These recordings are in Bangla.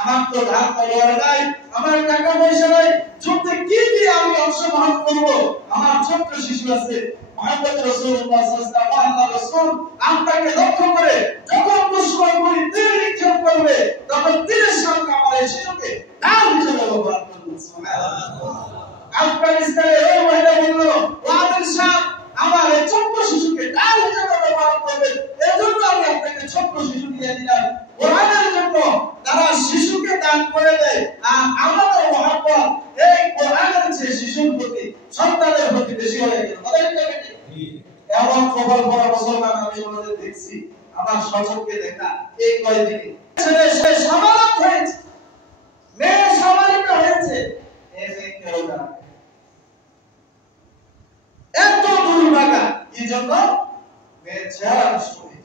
আমার তো ধার তলোয়ার নাই, আমার টাকা পয়সা নাই, যুদ্ধে কি দিয়ে আমি অংশগ্রহণ করব? আমার ছোট্ট শিশু আছে, মুহাম্মদ রাসূলুল্লাহ সাল্লাল্লাহু আলাইহি ওয়াসাল্লাম রাসূল আপনাকে লক্ষ্য করে যখন দুশমন গুলি তীর নিক্ষেপ করবে তখন তীরের সামনে আমার এই শিশুকে ঢাল হিসেবে ব্যবহার করবেন। সুবহানাল্লাহ। আফগানিস্তানের ওই মহিলা বলল, ওয়াদের সাহেব আমার এই ছোট্ট শিশুকে ঢাল হিসেবে ব্যবহার করবেন, এজন্য আমি আপনাকে ছোট্ট শিশু দিয়ে দিলাম। কোরআনের জন্য তারা শিশুকে দান করে দেয়, আর আমাদের মহব্বত এই কোরআনের চেয়ে শিশুর প্রতি, সন্তানের প্রতি বেশি হয়ে গেল। এমন খবর পড়া মুসলমান আমি সমাজে দেখছি, আমার সচক্ষে দেখা এই কয়েকদিনে ছেলে সে সামালক হয়েছে, মেয়ে সামালিকা হয়েছে, এই মেয়ে কেউ জানে এত দুর্ভাগা কি জন্য? মেয়ের চেহারা নষ্ট হয়ে,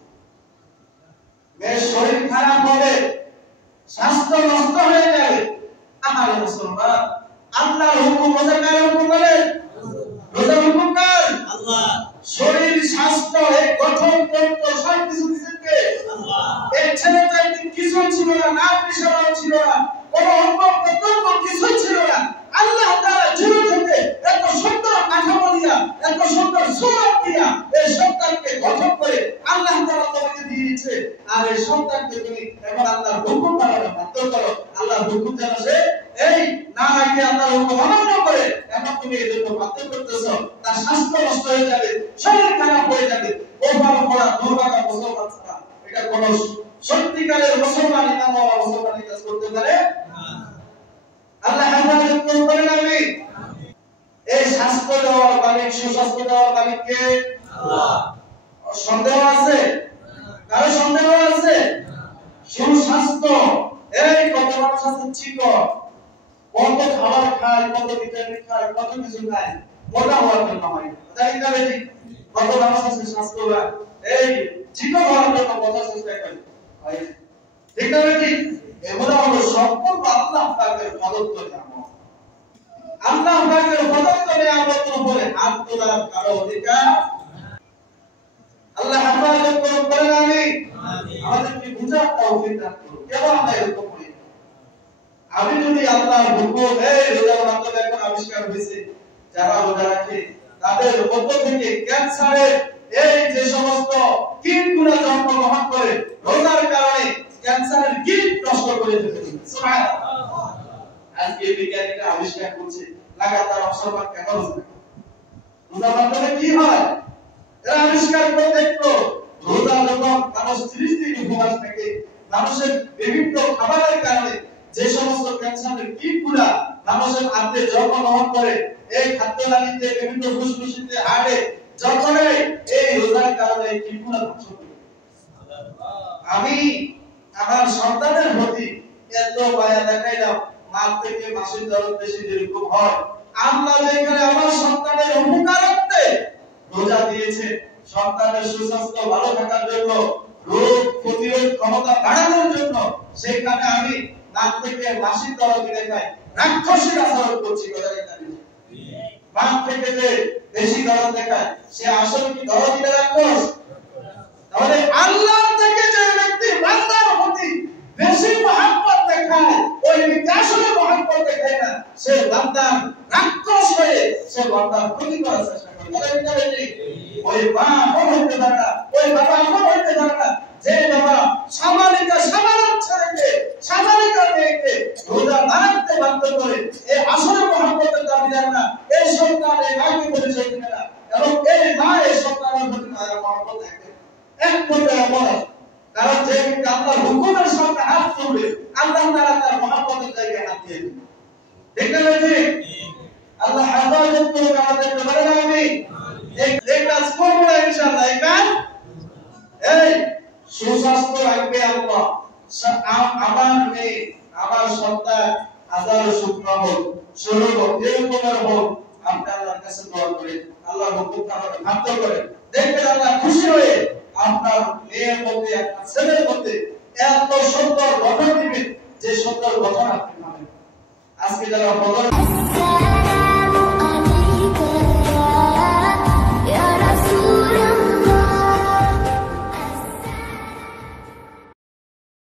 মেয়ের শরীর খারাপ হবে, স্বাস্থ্য নষ্ট হয়ে যাবে। আমার মুসলমান, আল্লাহর হুকুম রোজা কার হুকুম বলেন? রোজা হুকুম কার? আল্লাহ। শরীর স্বাস্থ্য এই গঠন তন্ত্র সব কিছু দিয়েছেন কে? আল্লাহ। এই ছেলেটা কিছু ছিল না, নাম নিশানাও ছিল না, কোনো অঙ্গ প্রত্যঙ্গ কিছু ছিল না, আল্লাহ তাআলা জিরো থেকে এত সুন্দর কাঠামো দিয়া, এত সুন্দর সূরত দিয়া এই সন্তানকে গঠন করে আল্লাহ তাআলা তোমাকে দিয়েছে। আর এই সন্তানকে তুমি এখন আল্লাহর হুকুম পালনে বাধ্য করো। আল্লাহর হুকুম জানা সে এই না আগে আল্লাহর হুকুম অমান্য করে এখন তুমি এদেরকে বাধ্য করতেছো, তার স্বাস্থ্য নষ্ট হয়ে যাবে, শরীর খারাপ হয়ে যাবে। ওভার পড়া দুর্ভাগা মুসলমান ছাড়া এটা কোন সত্যিকারের মুসলমান ইমামওয়ালা মুসলমান কাজ করতে পারে না। আল্লাহ হেফাজত করবেন। আমি এই স্বাস্থ্য দেওয়ার মালিক, সুস্বাস্থ্য দেওয়ার মালিক কে? আল্লাহ। সন্দেহ আছে? কারো সন্দেহ আছে? সুস্বাস্থ্য এই কত মানুষ আছে চিকন, কত খাবার খায়, কত ভিটামিন খায়, কত কিছু খায়, মোটা হওয়ার জন্য হয়, তাই না? বেশি কত মানুষ আছে স্বাস্থ্যবান এই চিকন হওয়ার জন্য কত চেষ্টা করে, ঠিক না? বেশি এগুলো হলো সম্পূর্ণ আল্লাহ পাকের প্রদত্ত নিয়ামত। আল্লাহ পাকের প্রদত্ত নিয়ামতের উপরে হাত তোলার কারো অধিকার আল্লাহ হেফাজত করুন, বলেন আমিন। আমাদেরকে বুঝার তৌফিক দান করুন, কেন আমরা এরকম করি? আমি যদি আল্লাহর হুকুম এই রোজার মাধ্যমে এখন আবিষ্কার হয়েছে, যারা রোজা রাখে তাদের মধ্য থেকে ক্যান্সারের এই যে সমস্ত কীটগুলো জন্মগ্রহণ করে রোজার কারণে ক্যান্সারের কীট নষ্ট করে ফেলে। সুবহানাল্লাহ। আজকে বিজ্ঞানীরা আবিষ্কার করছে লাগাতার অবসরবাদ কেন রোজার মাধ্যমে কি হয়? এরা আবিষ্কার করে দেখলো রোজা যখন মানুষ 30 দিন উপবাস থাকে, মানুষের বিভিন্ন খাবারের কারণে যে সমস্ত ক্যান্সারের কীটগুলা মানুষের আত্মে জন্মগ্রহণ করে এই খাদ্যনালীতে, বিভিন্ন ফুসফুসিতে, হাড়ে যখন এই রোজার কারণে এই কীটগুলা ধ্বংস করে। আমি আমার সন্তানের প্রতি এত মায়া দেখাইলাম, মা থেকে মাসির দরদ বেশি যেরকম হয়, আল্লাহ যেখানে আমার সন্তানের উপকারার্থে রোজা দিয়েছে, সন্তানের সুস্বাস্থ্য ভালো থাকার জন্য, রোগ প্রতিরোধ ক্ষমতা বাড়ানোর জন্য, সেখানে আমি নাক থেকে মাসির দরদ দেখাই রাক্ষসীর আচরণ করছি। মা থেকে যে বেশি দরদ দেখায় সে আসলে কি দরদ রাক্ষস? তাহলে আল্লাহ থেকে যে ব্যক্তি বান্দার প্রতি বেশি মহব্বত দেখায় ওই ব্যক্তি আসলে মহব্বত দেখায় না, সে বান্দার রাক্ষস হয়ে সে বান্দার ক্ষতি করার চেষ্টা করে। ওই মা আমল হইতে পারে না, ওই বাবা আমল হইতে পারে না যে বাবা সামালিকা সামালক ছেলেকে, সামালিকা মেয়েকে রোজা না রাখতে বাধ্য করে, এই আসলে মহব্বতের দাবিদার না, এই সন্তান এই মাকে পরিচয় দিবে না, এবং এই মা এই সন্তানের প্রতি মহব্বত দেখবে এক পর্যায়ে এমন। কারণ যে ব্যক্তি আল্লাহর হুকুমের সামনে হাত তুলবে, আল্লাহ তাআলা তার মহব্বতের জায়গায় হাত দিয়ে দিবেন। ঠিক না বেশি? আল্লাহ হেফাজত করুন আমাদেরকে, বলেন আমিন। এই কাজ করবো না ইনশাআল্লাহ। এই কাজ এই সুস্বাস্থ্য রাখবে আল্লাহ। আমার মেয়ে, আমার সন্তান হাজারো শুকনো হোক, ষোলো হোক, যেরকমের হোক, আপনি আল্লাহর কাছে দোয়া করেন, আল্লাহর হুকুমকে আমাদের মানতে করেন। দেখবেন আল্লাহ খুশি হয়ে আপনার মেয়ের মধ্যে, আপনার ছেলের মধ্যে এত সুন্দর গঠন দিবেন যে সুন্দর গঠন আপনি পাবেন। আজকে যারা